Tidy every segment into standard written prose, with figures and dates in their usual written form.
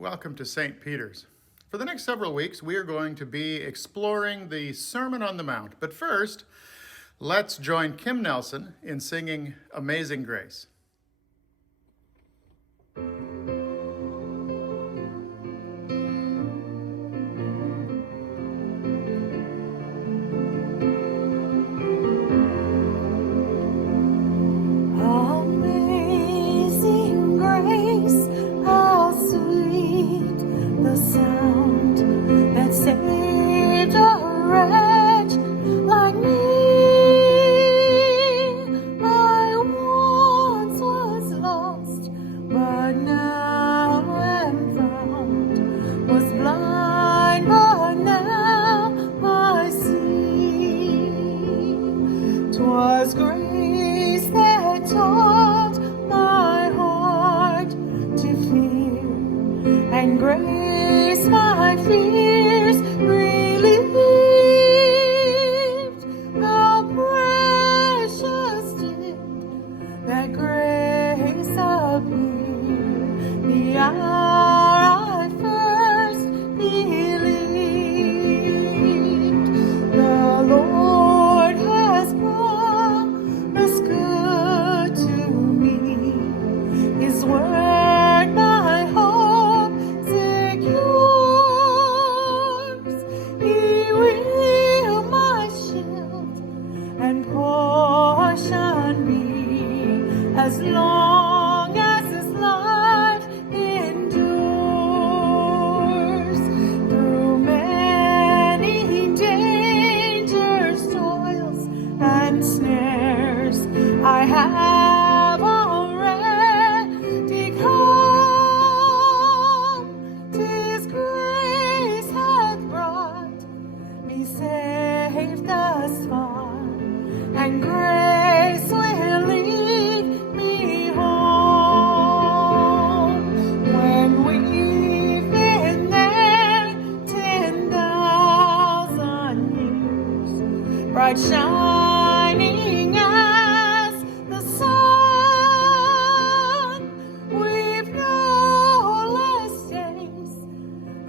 welcome to St. Peter's. For the next several weeks, we are going to be exploring the Sermon on the Mount. But first, let's join Kim Nelson in singing Amazing Grace. Amazing grace, how sweet the sound that saved a wretch like me. I once was lost, but now am found. Was blind, but now I see. 'Twas grace that taught my heart to fear, and grace my fears relieved. How precious did that grace appear the hour I first believed. The Lord has promised good to me, His word my hope secures. He will my shield and portion be, as long as His life endures. Through many dangers, toils, and snares, I have already come. 'Tis grace hath brought me safe thus far, and grace will lead me home. When we've been there 10,000 years, bright shining as the sun, we've no less days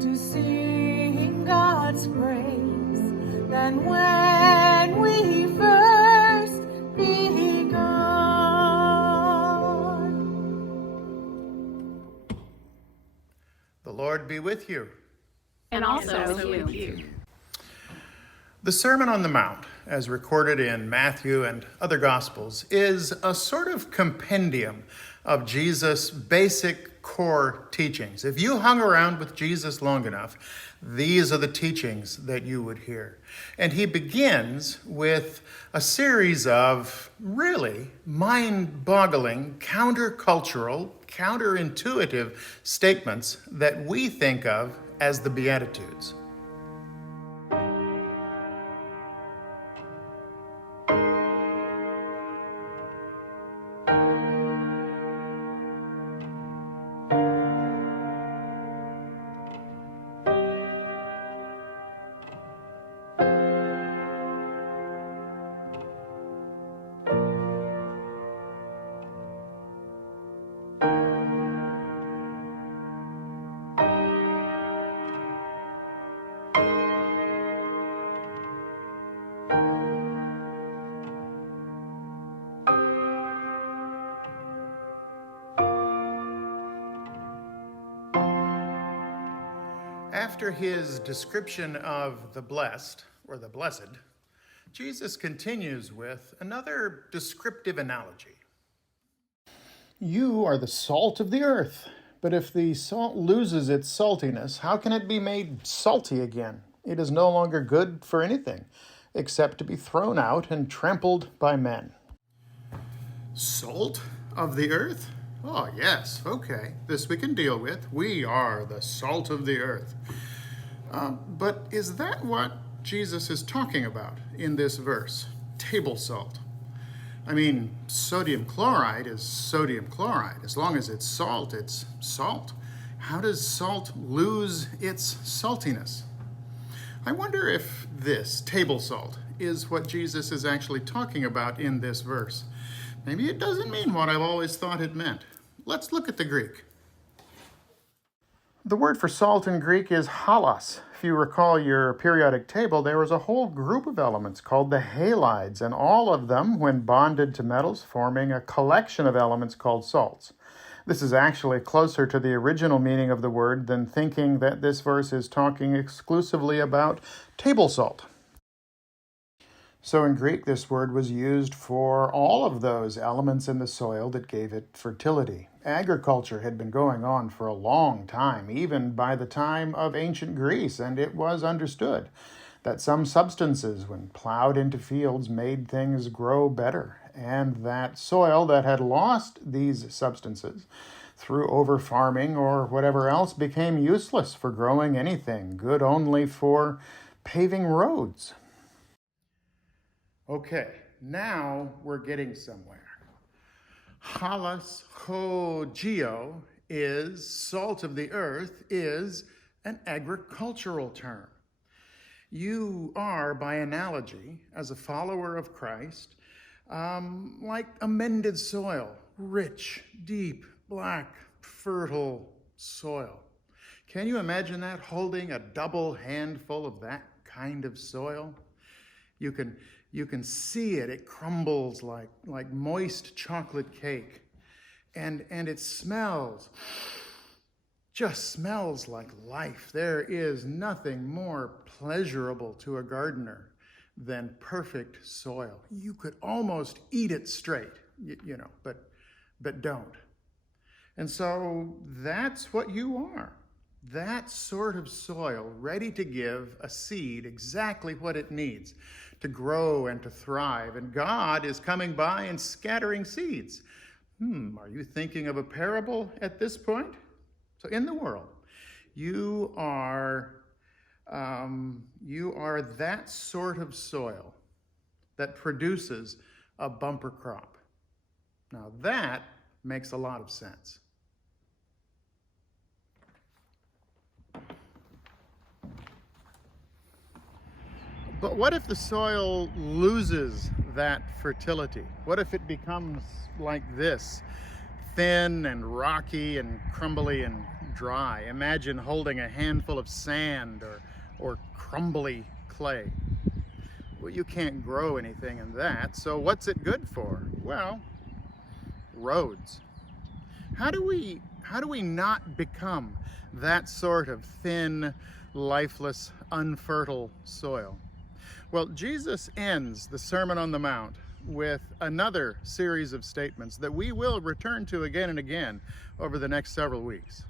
to sing God's praise than when we first begun. The Lord be with you. And also with you. The Sermon on the Mount, as recorded in Matthew and other Gospels, is a sort of compendium of Jesus' basic core teachings. If you hung around with Jesus long enough, these are the teachings that you would hear. And he begins with a series of really mind-boggling, countercultural, counterintuitive statements that we think of as the Beatitudes. After his description of the blessed, or the blessed, Jesus continues with another descriptive analogy. You are the salt of the earth, but if the salt loses its saltiness, how can it be made salty again? It is no longer good for anything, except to be thrown out and trampled by men. Salt of the earth? Oh, yes, okay, this we can deal with. We are the salt of the earth. But is that what Jesus is talking about in this verse? Table salt. I mean, sodium chloride is sodium chloride. As long as it's salt, it's salt. How does salt lose its saltiness? I wonder if this, table salt, is what Jesus is actually talking about in this verse. Maybe it doesn't mean what I've always thought it meant. Let's look at the Greek. The word for salt in Greek is halos. If you recall your periodic table, there was a whole group of elements called the halides, and all of them, when bonded to metals, forming a collection of elements called salts. This is actually closer to the original meaning of the word than thinking that this verse is talking exclusively about table salt. So in Greek, this word was used for all of those elements in the soil that gave it fertility. Agriculture had been going on for a long time, even by the time of ancient Greece, and it was understood that some substances, when plowed into fields, made things grow better, and that soil that had lost these substances through over-farming or whatever else became useless for growing anything, good only for paving roads. Okay, now we're getting somewhere. Halos hogio is, salt of the earth, is an agricultural term. You are, by analogy, as a follower of Christ, like amended soil, rich, deep, black, fertile soil. Can you imagine that, holding a double handful of that kind of soil? You can see it. It crumbles like moist chocolate cake. And it just smells like life. There is nothing more pleasurable to a gardener than perfect soil. You could almost eat it straight, but don't. And so that's what you are. That sort of soil, ready to give a seed exactly what it needs to grow and to thrive. And God is coming by and scattering seeds. Are you thinking of a parable at this point? So in the world, you are that sort of soil that produces a bumper crop. Now that makes a lot of sense. But what if the soil loses that fertility? What if it becomes like this, thin and rocky and crumbly and dry? Imagine holding a handful of sand or crumbly clay. Well, you can't grow anything in that, so what's it good for? Well, roads. How do we not become that sort of thin, lifeless, unfertile soil? Well, Jesus ends the Sermon on the Mount with another series of statements that we will return to again and again over the next several weeks.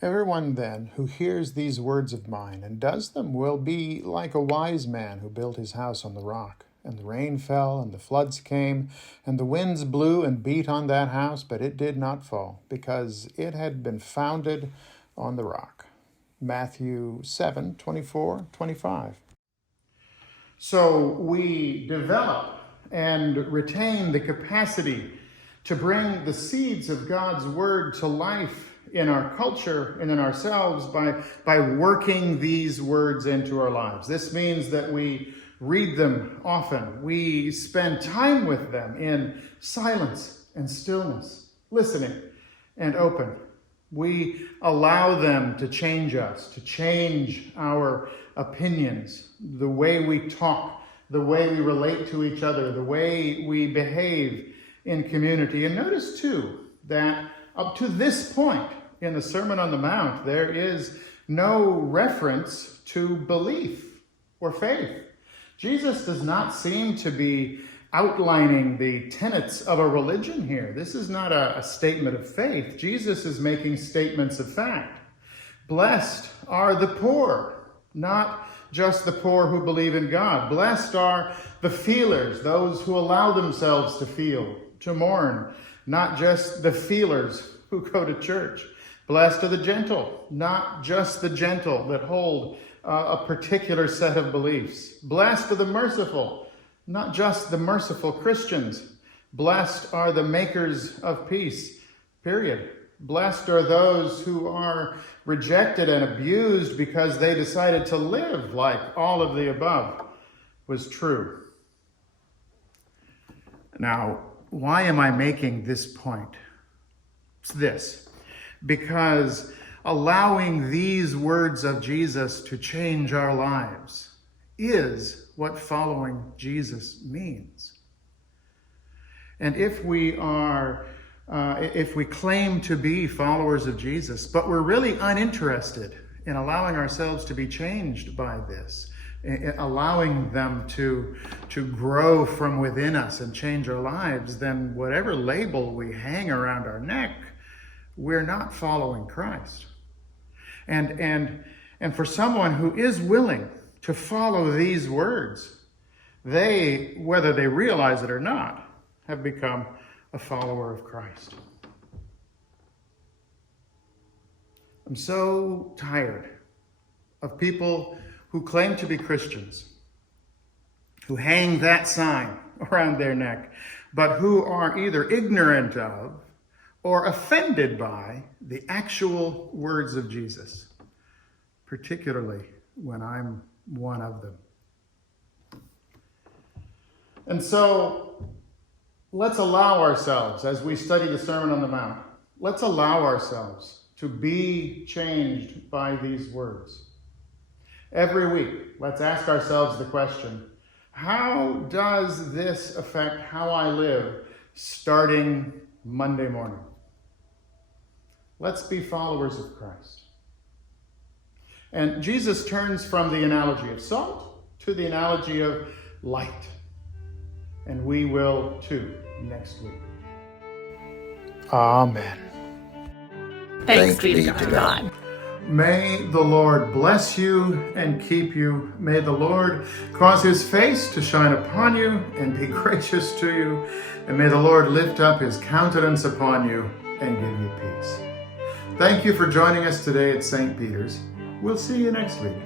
Everyone then who hears these words of mine and does them will be like a wise man who built his house on the rock. And the rain fell, and the floods came, and the winds blew and beat on that house, but it did not fall, because it had been founded on the rock. Matthew 7:24-25. So we develop and retain the capacity to bring the seeds of God's word to life in our culture and in ourselves by working these words into our lives. This means that we read them often. We spend time with them in silence and stillness, listening and open. We allow them to change us, to change our opinions, the way we talk, the way we relate to each other, the way we behave in community. And notice too that up to this point in the Sermon on the Mount, there is no reference to belief or faith. Jesus does not seem to be outlining the tenets of a religion here. This is not a statement of faith. Jesus is making statements of fact. Blessed are the poor, not just the poor who believe in God. Blessed are the feelers, those who allow themselves to feel, to mourn, not just the feelers who go to church. Blessed are the gentle, not just the gentle that hold a particular set of beliefs. Blessed are the merciful, not just the merciful Christians. Blessed are the makers of peace, period. Blessed are those who are rejected and abused because they decided to live like all of the above was true. Now, why am I making this point? It's this. because allowing these words of Jesus to change our lives is what following Jesus means. And if we claim to be followers of Jesus, but we're really uninterested in allowing ourselves to be changed by this, allowing them to grow from within us and change our lives, then whatever label we hang around our neck, we're not following Christ. And for someone who is willing to follow these words, they, whether they realize it or not, have become a follower of Christ. I'm so tired of people who claim to be Christians, who hang that sign around their neck, but who are either ignorant of or offended by the actual words of Jesus, particularly when I'm one of them. And so let's allow ourselves, as we study the Sermon on the Mount, let's allow ourselves to be changed by these words. Every week, let's ask ourselves the question, how does this affect how I live starting Monday morning? Let's be followers of Christ. And Jesus turns from the analogy of salt to the analogy of light. And we will too next week. Amen. Thanks be to God. May the Lord bless you and keep you. May the Lord cause his face to shine upon you and be gracious to you. And may the Lord lift up his countenance upon you and give you peace. Thank you for joining us today at St. Peter's. We'll see you next week.